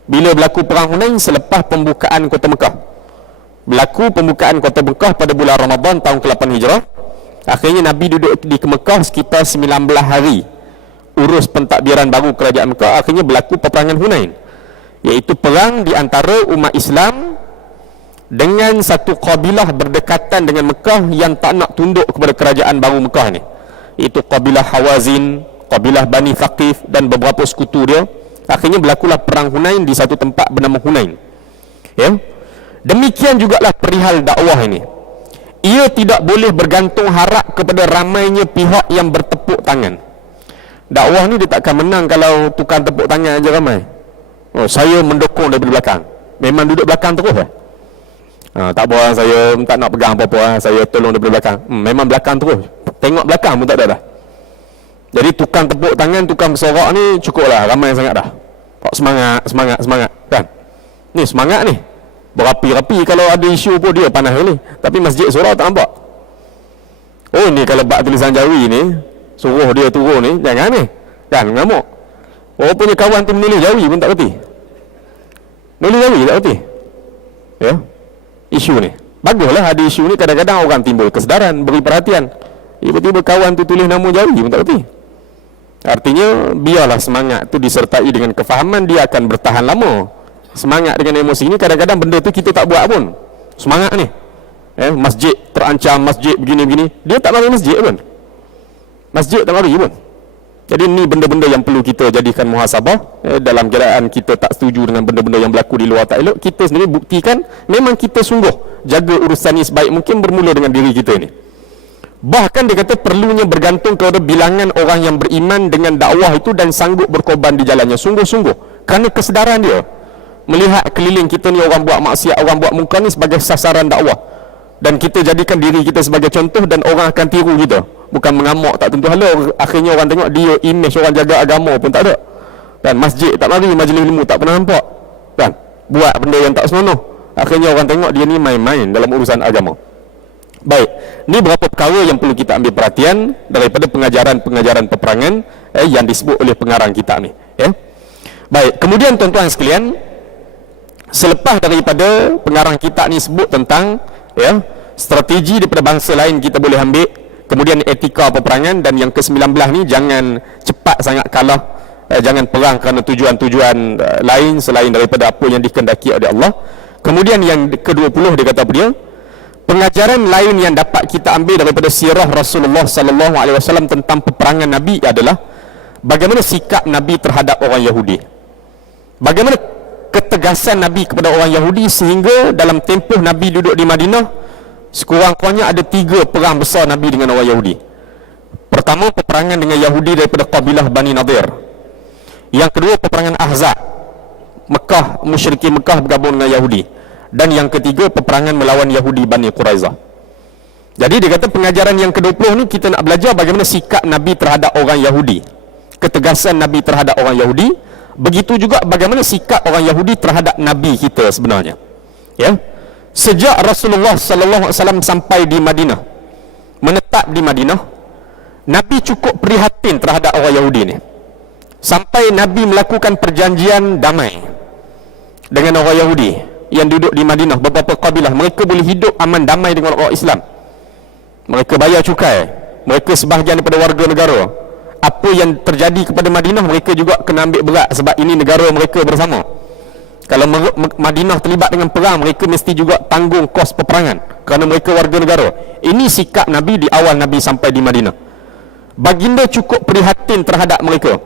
Bila berlaku perang Hunain? Selepas pembukaan kota Mekah. Berlaku pembukaan kota Mekah pada bulan Ramadan tahun ke-8 Hijrah. Akhirnya Nabi duduk di Mekah sekitar 19 hari urus pentadbiran baru kerajaan Mekah. Akhirnya berlaku peperangan Hunain, iaitu perang di antara umat Islam dengan satu kabilah berdekatan dengan Mekah yang tak nak tunduk kepada kerajaan baru Mekah ni, iaitu kabilah Hawazin, kabilah Bani Thaqif dan beberapa sekutu dia. Akhirnya berlakulah perang Hunain di satu tempat bernama Hunain, ya. Demikian jugalah perihal dakwah ini. Ia tidak boleh bergantung harap kepada ramainya pihak yang bertepuk tangan. Dakwah ni dia takkan menang kalau tukang tepuk tangan aja ramai. Oh, saya mendukung daripada belakang. Memang duduk belakang terus tak apa, saya tak nak pegang apa-apa, saya tolong daripada belakang. Memang belakang terus. Tengok belakang pun tak ada dah. Jadi tukang tepuk tangan, tukang bersorak ni cukuplah, ramai sangat dah. Pak semangat kan. Ni semangat ni. Berapi-rapi, kalau ada isu pun dia panas ni. Tapi masjid surau tak nampak. Oh ni kalau bak tulisan Jawi ni, suruh dia turun ni, jangan ni. Kan ngamuk. Oh punya kawan tu menulis Jawi pun tak reti. Menulis Jawi tak reti. Ya. Isu ni. Baguslah ada isu ni, kadang-kadang orang timbul kesedaran, beri perhatian. Tiba-tiba kawan tu tulis nama Jawi pun tak reti. Artinya biarlah semangat tu disertai dengan kefahaman, dia akan bertahan lama. Semangat dengan emosi ni, kadang-kadang benda tu kita tak buat pun. Semangat ni, masjid terancam, masjid begini-begini, dia tak masuk masjid pun. Masjid tak mari pun. Jadi ni benda-benda yang perlu kita jadikan muhasabah dalam keadaan kita tak setuju dengan benda-benda yang berlaku di luar tak elok. Kita sendiri buktikan memang kita sungguh jaga urusan ni sebaik mungkin bermula dengan diri kita ni. Bahkan dia kata perlunya bergantung kepada bilangan orang yang beriman dengan dakwah itu dan sanggup berkorban di jalannya sungguh-sungguh, kerana kesedaran dia melihat keliling kita ni orang buat maksiat, orang buat munkar ni sebagai sasaran dakwah, dan kita jadikan diri kita sebagai contoh dan orang akan tiru kita, bukan mengamuk tak tentu hala. Akhirnya orang tengok dia image orang jaga agama pun tak ada, dan masjid tak mari, majlis ilmu tak pernah nampak, kan, buat benda yang tak senonoh. Akhirnya orang tengok dia ni main-main dalam urusan agama. Baik, ni beberapa perkara yang perlu kita ambil perhatian daripada pengajaran-pengajaran peperangan yang disebut oleh pengarang kitab ni, ya. Baik, kemudian tuan-tuan sekalian, selepas daripada pengarang kitab ni sebut tentang strategi daripada bangsa lain kita boleh ambil, kemudian etika peperangan, dan yang ke-19 ni jangan cepat sangat kalah, jangan perang kerana tujuan-tujuan lain selain daripada apa yang dikehendaki oleh Allah. Kemudian yang ke-20 dia kata apa dia? Pengajaran lain yang dapat kita ambil daripada sirah Rasulullah sallallahu alaihi wasallam tentang peperangan Nabi adalah bagaimana sikap Nabi terhadap orang Yahudi. Bagaimana ketegasan Nabi kepada orang Yahudi sehingga dalam tempoh Nabi duduk di Madinah, sekurang-kurangnya ada 3 perang besar Nabi dengan orang Yahudi. Pertama, peperangan dengan Yahudi daripada kabilah Bani Nadir. Yang kedua, peperangan Ahzab, Mekah, musyrikin Mekah bergabung dengan Yahudi. Dan yang ketiga, peperangan melawan Yahudi Bani Quraizah. Jadi dia kata pengajaran yang ke-20 ni kita nak belajar bagaimana sikap Nabi terhadap orang Yahudi, ketegasan Nabi terhadap orang Yahudi. Begitu juga bagaimana sikap orang Yahudi terhadap Nabi kita sebenarnya, ya. Sejak Rasulullah sallallahu alaihi wasallam sampai di Madinah, menetap di Madinah, Nabi cukup prihatin terhadap orang Yahudi ni, sampai Nabi melakukan perjanjian damai dengan orang Yahudi yang duduk di Madinah, beberapa kabilah. Mereka boleh hidup aman damai dengan orang Islam. Mereka bayar cukai, mereka sebahagian daripada warga negara. Apa yang terjadi kepada Madinah, mereka juga kena ambil berat sebab ini negara mereka bersama. Kalau Madinah terlibat dengan perang, mereka mesti juga tanggung kos peperangan kerana mereka warga negara. Ini sikap Nabi di awal Nabi sampai di Madinah. Baginda cukup prihatin terhadap mereka.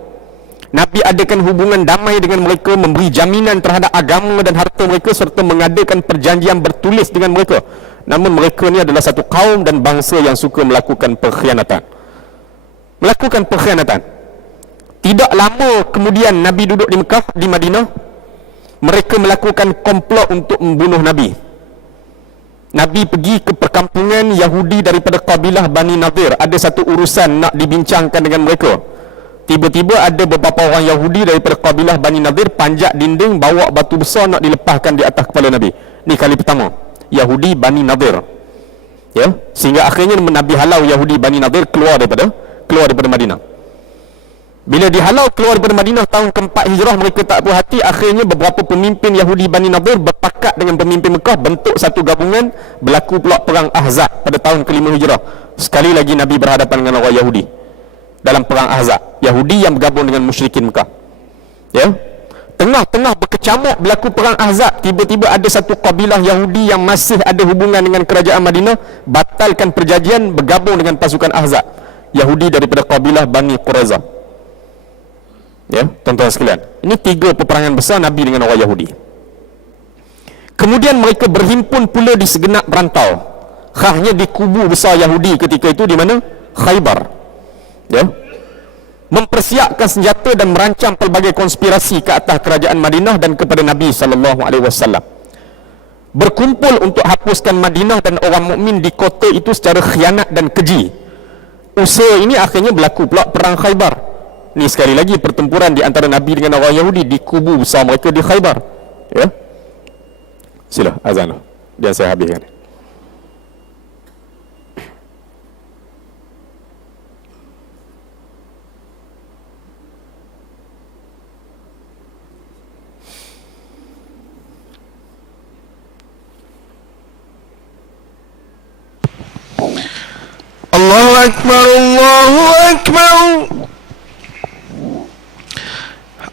Nabi adakan hubungan damai dengan mereka, memberi jaminan terhadap agama dan harta mereka, serta mengadakan perjanjian bertulis dengan mereka. Namun mereka ni adalah satu kaum dan bangsa yang suka melakukan perkhianatan. Tidak lama kemudian Nabi duduk di Mekah, di Madinah, mereka melakukan komplot untuk membunuh Nabi. Nabi pergi ke perkampungan Yahudi daripada kabilah Bani Nadir. Ada satu urusan nak dibincangkan dengan mereka. Tiba-tiba ada beberapa orang Yahudi daripada kabilah Bani Nadir panjat dinding, bawa batu besar nak dilepaskan di atas kepala Nabi. Ni kali pertama Yahudi Bani Nadir, ya. Sehingga akhirnya Nabi halau Yahudi Bani Nadir keluar daripada Madinah. Bila dihalau keluar daripada Madinah tahun ke-4 Hijrah, mereka tak puas hati. Akhirnya beberapa pemimpin Yahudi Bani Nadir berpakat dengan pemimpin Mekah, bentuk satu gabungan. Berlaku pula perang Ahzab pada tahun ke-5 Hijrah. Sekali lagi Nabi berhadapan dengan orang Yahudi dalam perang Ahzab, Yahudi yang bergabung dengan musyrikin Mekah, ya. Tengah-tengah berkecamuk berlaku perang Ahzab, tiba-tiba ada satu kabilah Yahudi yang masih ada hubungan dengan kerajaan Madinah batalkan perjanjian, bergabung dengan pasukan Ahzab, Yahudi daripada kabilah Bani Quraizah. Ya, tuan-tuan sekalian, ini 3 peperangan besar Nabi dengan orang Yahudi. Kemudian mereka berhimpun pula di segenap rantau, khasnya di kubu besar Yahudi ketika itu di mana? Khaybar, ya. Mempersiapkan senjata dan merancang pelbagai konspirasi ke atas kerajaan Madinah dan kepada Nabi SAW. Berkumpul untuk hapuskan Madinah dan orang mukmin di kota itu secara khianat dan keji. Usaha ini akhirnya berlaku pula perang Khaybar. Ni sekali lagi pertempuran di antara Nabi dengan orang Yahudi di kubu besar mereka di Khaybar, ya. Sila azan dan saya habiskan. Allahu Akbar, Allahu Akbar,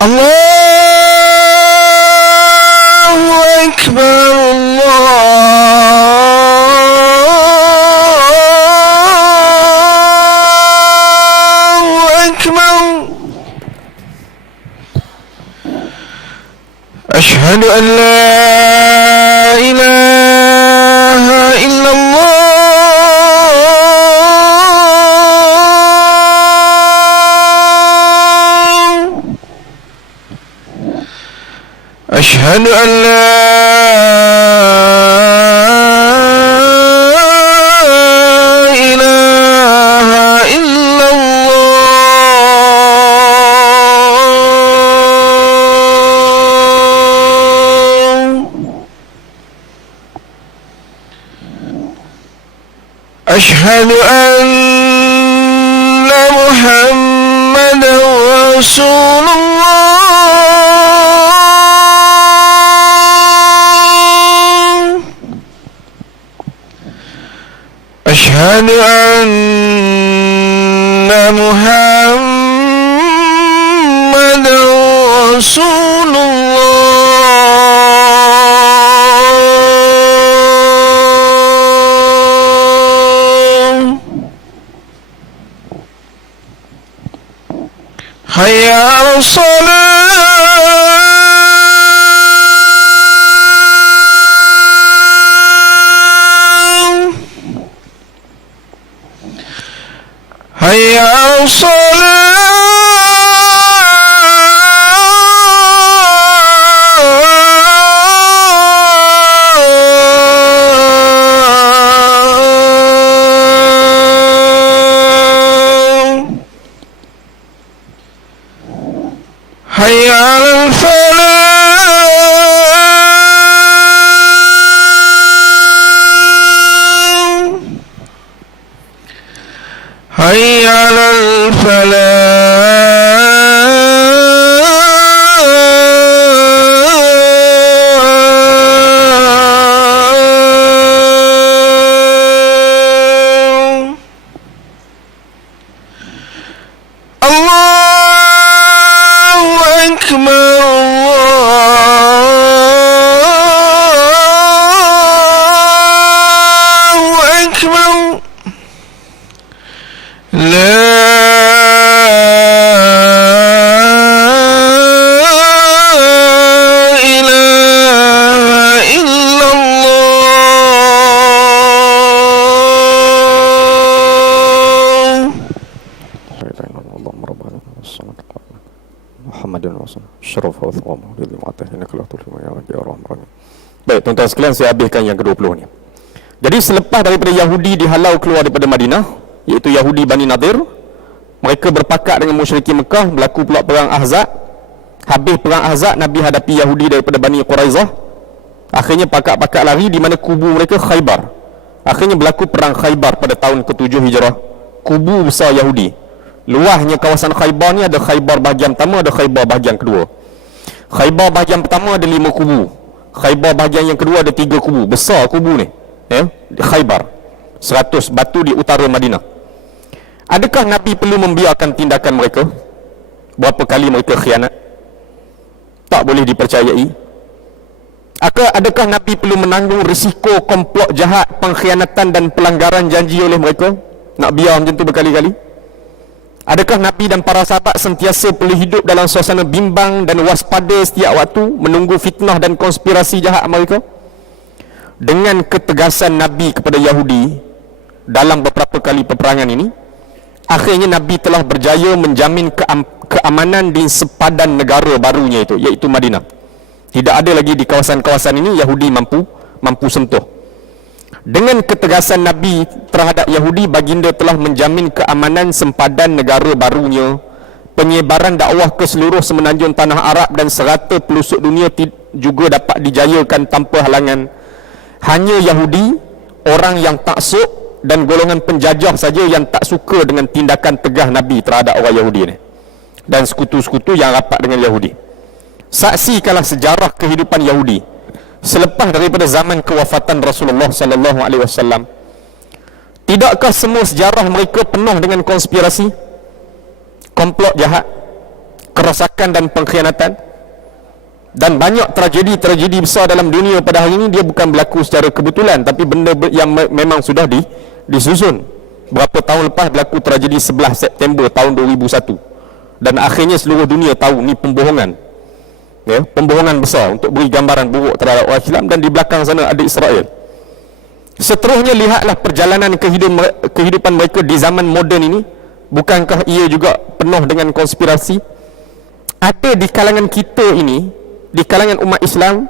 Allahu Akbar, أشهد أن لا إله إلا الله أشهد أن لا إله إلا الله أشهد أن محمدا رسول الله أشهد أن محمدا رسول الله حي على الصلاة حي على الصلاة حي على الفلاح حي على الفلاح الله أكبر الله أكبر لا إله إلا الله Muhammadun Rasulullah syaraf wa thawam lil mu'tah innaka la tulhi ya rahman. Baik, tuan-tuan sekalian, saya habiskan yang ke-20 ni. Jadi selepas daripada Yahudi dihalau keluar daripada Madinah, iaitu Yahudi Bani Nadir, mereka berpakat dengan musyrikin Mekah, berlaku pula perang Ahzab. Habis perang Ahzab, Nabi hadapi Yahudi daripada Bani Quraizah. Akhirnya pakat-pakat lari di mana kubu mereka Khaybar. Akhirnya berlaku perang Khaybar pada tahun ke-7 Hijrah. Kubu besar Yahudi. Luahnya kawasan Khaybar ni ada Khaybar bahagian pertama, ada Khaybar bahagian kedua. Khaybar bahagian pertama ada 5 kubu. Khaybar bahagian yang kedua ada 3 kubu. Besar kubu ni, ya, Khaybar. 100 batu di utara Madinah. Adakah Nabi perlu membiarkan tindakan mereka? Berapa kali mereka khianat? Tak boleh dipercayai. Adakah Nabi perlu menanggung risiko komplot jahat, pengkhianatan dan pelanggaran janji oleh mereka? Nak biar macam tu berkali-kali? Adakah Nabi dan para sahabat sentiasa perlu hidup dalam suasana bimbang dan waspada setiap waktu, menunggu fitnah dan konspirasi jahat mereka? Dengan ketegasan Nabi kepada Yahudi dalam beberapa kali peperangan ini, akhirnya Nabi telah berjaya menjamin keamanan di sepadan negara barunya itu, iaitu Madinah. Tidak ada lagi di kawasan-kawasan ini Yahudi mampu sentuh. Dengan ketegasan Nabi terhadap Yahudi, baginda telah menjamin keamanan sempadan negara barunya. Penyebaran dakwah ke seluruh semenanjung tanah Arab dan serata pelosok dunia juga dapat dijayakan tanpa halangan. Hanya Yahudi, orang yang taksub dan golongan penjajah saja yang tak suka dengan tindakan tegas Nabi terhadap orang Yahudi ni, dan sekutu-sekutu yang rapat dengan Yahudi. Saksikanlah sejarah kehidupan Yahudi selepas daripada zaman kewafatan Rasulullah sallallahu alaihi wasallam. Tidakkah semua sejarah mereka penuh dengan konspirasi, komplot jahat, kerosakan dan pengkhianatan? Dan banyak tragedi-tragedi besar dalam dunia pada hari ini dia bukan berlaku secara kebetulan, tapi benda yang memang sudah disusun. Berapa tahun lepas berlaku tragedi 11 September tahun 2001, dan akhirnya seluruh dunia tahu ni pembohongan, ya, pembohongan besar untuk beri gambaran buruk terhadap orang Islam, dan di belakang sana ada Israel. Seterusnya lihatlah perjalanan kehidupan mereka di zaman moden ini. Bukankah ia juga penuh dengan konspirasi? Ada di kalangan kita ini, di kalangan umat Islam,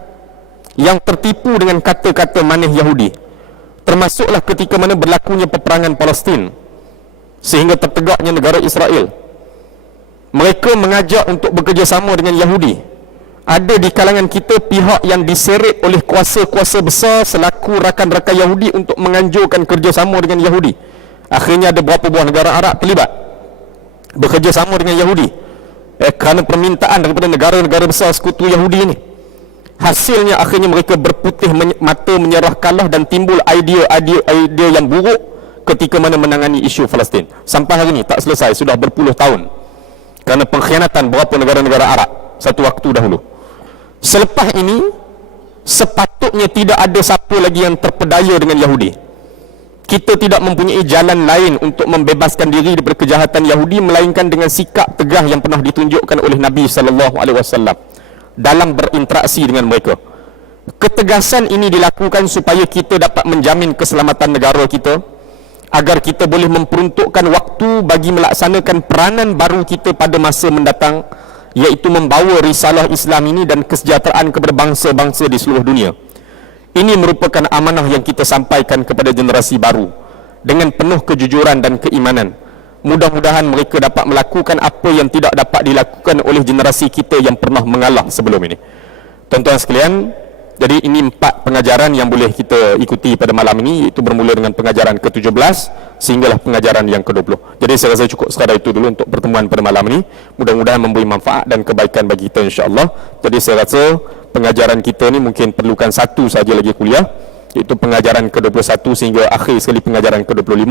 yang tertipu dengan kata-kata manis Yahudi. Termasuklah ketika mana berlakunya peperangan Palestin sehingga tertegaknya negara Israel. Mereka mengajak untuk bekerjasama dengan Yahudi. Ada di kalangan kita pihak yang diseret oleh kuasa-kuasa besar selaku rakan-rakan Yahudi untuk menganjurkan kerjasama dengan Yahudi. Akhirnya ada beberapa buah negara Arab terlibat bekerjasama dengan Yahudi kerana permintaan daripada negara-negara besar sekutu Yahudi ini. Hasilnya akhirnya mereka berputih mata, menyerah kalah, dan timbul idea yang buruk ketika mana menangani isu Palestin. Sampai hari ini tak selesai, sudah berpuluh tahun, kerana pengkhianatan beberapa negara-negara Arab satu waktu dahulu. Selepas ini sepatutnya tidak ada siapa lagi yang terpedaya dengan Yahudi. Kita tidak mempunyai jalan lain untuk membebaskan diri daripada kejahatan Yahudi melainkan dengan sikap tegas yang pernah ditunjukkan oleh Nabi SAW dalam berinteraksi dengan mereka. Ketegasan ini dilakukan supaya kita dapat menjamin keselamatan negara kita, agar kita boleh memperuntukkan waktu bagi melaksanakan peranan baru kita pada masa mendatang, iaitu membawa risalah Islam ini dan kesejahteraan kepada bangsa-bangsa di seluruh dunia. Ini merupakan amanah yang kita sampaikan kepada generasi baru dengan penuh kejujuran dan keimanan. Mudah-mudahan mereka dapat melakukan apa yang tidak dapat dilakukan oleh generasi kita yang pernah mengalah sebelum ini. Tuan-tuan sekalian, jadi ini 4 pengajaran yang boleh kita ikuti pada malam ini, iaitu bermula dengan pengajaran ke-17 sehinggalah pengajaran yang ke-20. Jadi saya rasa cukup sekadar itu dulu untuk pertemuan pada malam ini. Mudah-mudahan memberi manfaat dan kebaikan bagi kita, insya-Allah. Jadi saya rasa pengajaran kita ni mungkin perlukan satu saja lagi kuliah, iaitu pengajaran ke-21 sehingga akhir sekali pengajaran ke-25.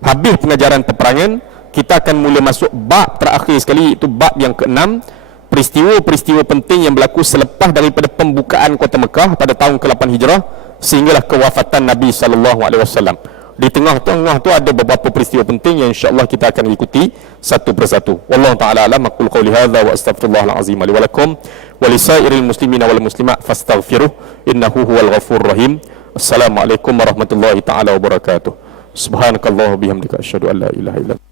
Habis pengajaran peperangan, kita akan mula masuk bab terakhir sekali, iaitu bab yang ke-6, peristiwa-peristiwa penting yang berlaku selepas daripada pembukaan kota Mekah pada tahun ke-8 Hijrah sehinggalah kewafatan Nabi SAW. Di tengah-tengah tu ada beberapa peristiwa penting yang insya-Allah kita akan ikuti satu persatu. Wallahu taala alam. Aqul qouli hadza wa astaghfirullahal azim li wa lakum wa lisairil muslimina wal muslimat fastaghfiruh innahu huwal ghafurur rahim. Assalamualaikum warahmatullahi taala wabarakatuh. Subhanakallah wa bihamdika asyhadu an la ilaha illa anta